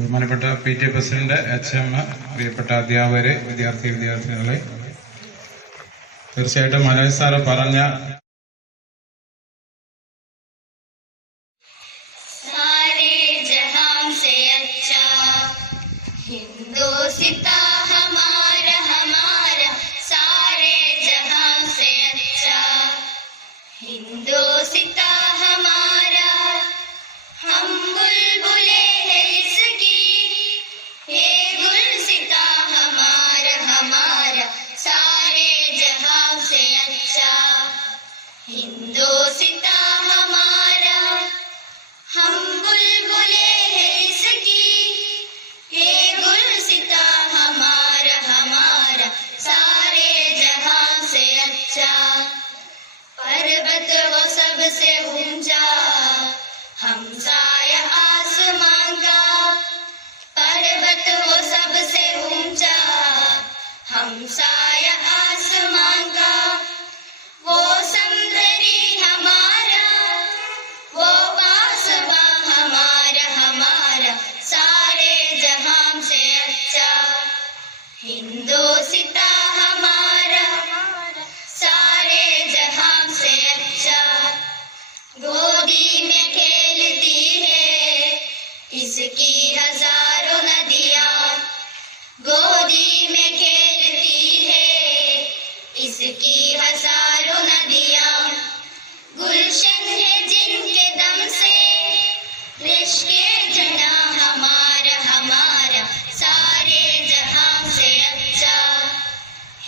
ബഹുമാനപ്പെട്ട PTA president, HM, പ്രിയപ്പെട്ട അധ്യാപകരെ, വിദ്യാർത്ഥികളെ, തീർച്ചയായിട്ടും മനോജ് സാറ് പറഞ്ഞ पर्वत वो सबसे ऊंचा हमसाया आसमान का, पर्वत वो सबसे ऊंचा हमसाया आसमान का, वो सौंदर्य हमारा, वो पासवा हमारा सारे जहां से अच्छा, हिंदोसिता हमारा सारे जहां से अच्छा। गोदी में खेलती है इसकी हजारों नदियां, गोदी में खेलती है इसकी हजारों नदियां, गुलशन है जिनके दम से रिश्के जना हमारा सारे जहां से अच्छा,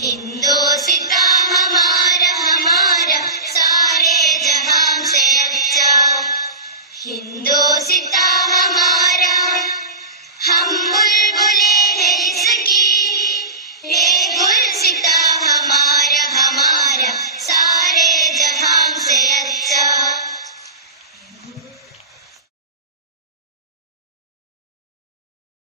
हिंदोसिता हमारा सारे जहां से अच्छा, हिंदोसिता हमारा हम बुलबुले